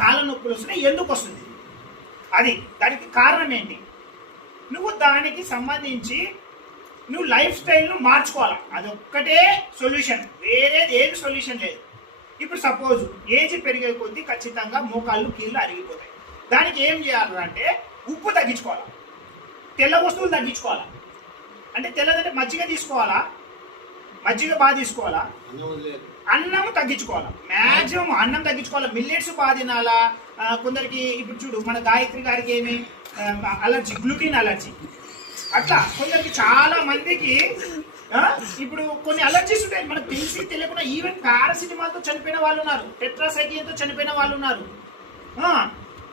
కాళ్ళ నొప్పులు వస్తున్నాయి, ఎందుకు వస్తుంది? అది దానికి కారణం ఏంటి? నువ్వు దానికి సంబంధించి నువ్వు లైఫ్ స్టైల్ను మార్చుకోవాలి. అదొక్కటే సొల్యూషన్, వేరేది ఏది సొల్యూషన్ లేదు. ఇప్పుడు సపోజ్ ఏజ్ పెరిగే కొద్దీ ఖచ్చితంగా మోకాళ్ళు కీళ్ళు అరిగిపోతాయి. దానికి ఏం చేయాలంటే ఉప్పు తగ్గించుకోవాలా, తెల్ల వస్తువులు తగ్గించుకోవాలా. అంటే తెల్లదంటే మజ్జిగ తీసుకోవాలా, మజ్జిగ బాగా తీసుకోవాలా, అన్నం తగ్గించుకోవాలా, మ్యాక్సిమం అన్నం తగ్గించుకోవాలా. మిల్లెట్స్ బాగా తినాలా. కొందరికి ఇప్పుడు చూడు మన గాయత్రి గారికి ఏమి అలర్జీ, గ్లూటిన్ అలర్జీ. అట్లా కొందరికి చాలా మందికి ఇప్పుడు కొన్ని అలర్జీస్ ఉంటాయి మనకు తెలిసి తెలియకుండా. ఈవెన్ పారాసిటమాల్తో చనిపోయిన వాళ్ళు ఉన్నారు, టెట్రాసైక్లిన్తో చనిపోయిన వాళ్ళు ఉన్నారు.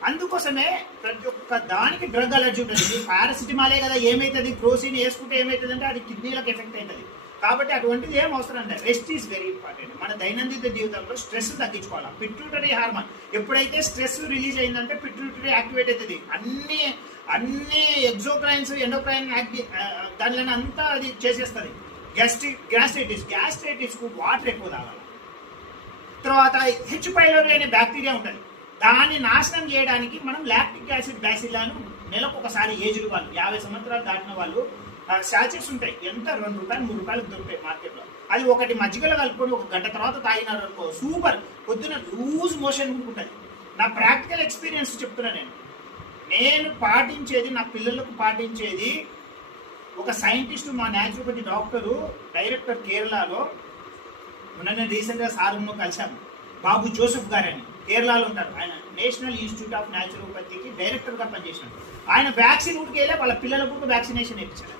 అందుకోసమే ప్రతి ఒక్క దానికి డ్రగ్ అలర్జీ ఉంటుంది. పారాసిటమాలే కదా, ఏమవుతుంది? క్రోసిన్ వేసుకుంటే ఏమవుతుంది అంటే అది కిడ్నీలకు ఎఫెక్ట్ అవుతుంది. కాబట్టి అటువంటిది ఏం అవసరం అంటే రెస్ట్ ఈజ్ వెరీ ఇంపార్టెంట్. మన దైనందిన జీవితంలో స్ట్రెస్ తగ్గించుకోవాలి. పిట్యూటరీ హార్మోన్ ఎప్పుడైతే స్ట్రెస్ రిలీజ్ అయిందంటే పిట్యూటరీ యాక్టివేట్ అవుతుంది. అన్ని ఎగ్జోక్రైన్స్, ఎండోక్రైన్ దానిలో అంతా అది చేసేస్తుంది. గ్యాస్ట్రైటిస్కు వాటర్ ఎక్కువ తాగాలి. తర్వాత హెచ్ పైలోరీ అనే బ్యాక్టీరియా ఉంటుంది, దాన్ని నాశనం చేయడానికి మనం లాక్టిక్ యాసిడ్ బ్యాసిల్లాను నెలకు ఒకసారి ఏజ్డ్ వాళ్ళు 50 సంవత్సరాలు దాటిన వాళ్ళు శాచెట్స్ ఉంటాయి, ఎంత ₹2-3 దొరుకుతాయి మార్కెట్లో. అది ఒకటి మజ్జిగలో కలుపుకొని 1 గంట తర్వాత తాగినారు అనుకో, సూపర్. పొద్దున లూజ్ మోషన్ ఉంటుంది. నా ప్రాక్టికల్ ఎక్స్పీరియన్స్ చెప్తున్నా. నేను పాటించేది, నా పిల్లలకు పాటించేది. ఒక సైంటిస్టు, మా న్యాచురోపతి డాక్టరు, డైరెక్టర్ కేరళలో. మొన్న రీసెంట్గా సార్ను కలిశాము, బాబు జోసెఫ్ గారని, కేరళలో ఉంటారు. ఆయన నేషనల్ ఇన్స్టిట్యూట్ ఆఫ్ న్యాచురోపతికి డైరెక్టర్గా పనిచేసినాడు. ఆయన వ్యాక్సిన్ ఊరికి వెళ్ళి వాళ్ళ పిల్లలకు కూడా వ్యాక్సినేషన్ ఇప్పించాడు.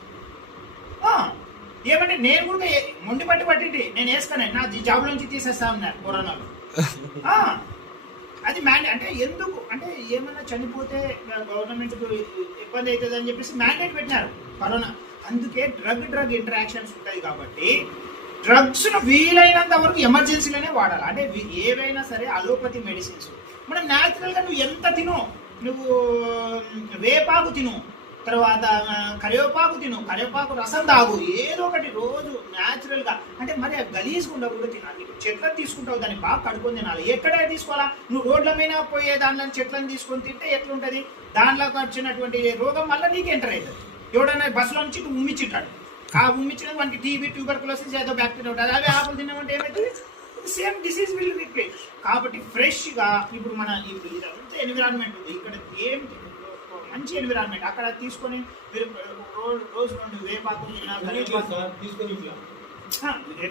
ఏమంటే నేను కూడా మొండి పట్టింది, నేను వేసుకున్నాను, నా జాబ్ నుంచి తీసేస్తా ఉన్నారు కరోనాలో. అది అంటే ఎందుకు అంటే ఏమన్నా చనిపోతే గవర్నమెంట్కు ఇబ్బంది అవుతుంది అని చెప్పేసి మ్యాండేట్ పెట్టినారు కరోనా. అందుకే డ్రగ్ ఇంటరాక్షన్స్ ఉంటాయి కాబట్టి డ్రగ్స్ను వీలైనంత వరకు ఎమర్జెన్సీలోనే వాడాలి. అంటే ఏవైనా సరే అలోపతి మెడిసిన్స్ మనం న్యాచురల్గా నువ్వు ఎంత తిను, నువ్వు వేపాకు తిను, తర్వాత కరివేపాకు తిను, కరివేపాకు రసం తాగు, ఏదో ఒకటి రోజు న్యాచురల్గా. అంటే మరి గలీజ్గా కూడా తినాలి. చెట్లను తీసుకుంటావు, దాన్ని బాగా కడుక్కొని తినాలి. ఎక్కడే తీసుకోవాలా? నువ్వు రోడ్ల మీద పోయే దాంట్లో చెట్లను తీసుకొని తింటే ఎట్లుంటుంది? దాంట్లోకి వచ్చినటువంటి రోగం వల్ల నీకు ఎంటర్ అవుతుంది. ఎవడన్నా బస్సులో నుంచి నువ్వు ఉమ్మిచ్చింటాడు, ఆ ఉమ్మించిన వానికి టీబీ, ట్యూబర్కులోసిస్ ఏదో బ్యాక్టీరియా ఉంటుంది. అవి ఆకులు తిన్నామంటే ఏమవుతుంది? Same disease will repeat. కాబట్టి ఫ్రెష్గా ఇప్పుడు మన ఇదంతా ఎన్విరాన్మెంట్ ఉంది ఇక్కడ, ఏం మంచి ఎన్విరాన్మెంట్ అక్కడ తీసుకొని మీరు రోజు 2 వేపాకు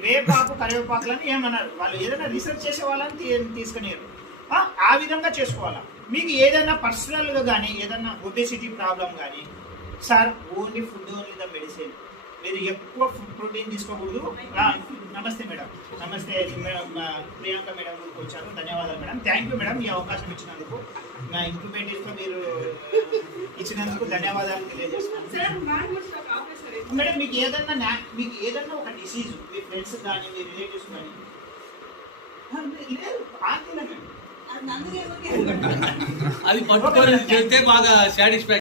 వేపాకు కరివేపాకులని ఏమన్నారు వాళ్ళు. ఏదైనా రీసెర్చ్ చేసే వాళ్ళని తీసుకుని ఆ విధంగా చేసుకోవాలా. మీకు ఏదైనా పర్సనల్గా కానీ ఏదైనా ఒబేసిటీ ప్రాబ్లం కానీ, sir only food only the medicine, మీరు ఎక్కువ ప్రోటీన్ తీసుకోకూడదు. నమస్తే మేడం, నమస్తే ప్రియాంక మేడం గురికి వచ్చారు. ధన్యవాదాలు మేడం, థ్యాంక్ యూ మేడం, ఈ అవకాశం ఇచ్చినందుకు. నా ఇంక్యుబేటర్తో మీరు ఇచ్చినందుకు ధన్యవాదాలు తెలియజేస్తున్నాను. మేడం మీకు ఏదన్నా ఒక డిసీజ్ మీ ఫ్రెండ్స్ కానీ మీ రిలేటివ్స్ కానీ అది పట్టుకొని చేస్తే బాగా సాటిస్ఫాక్షన్.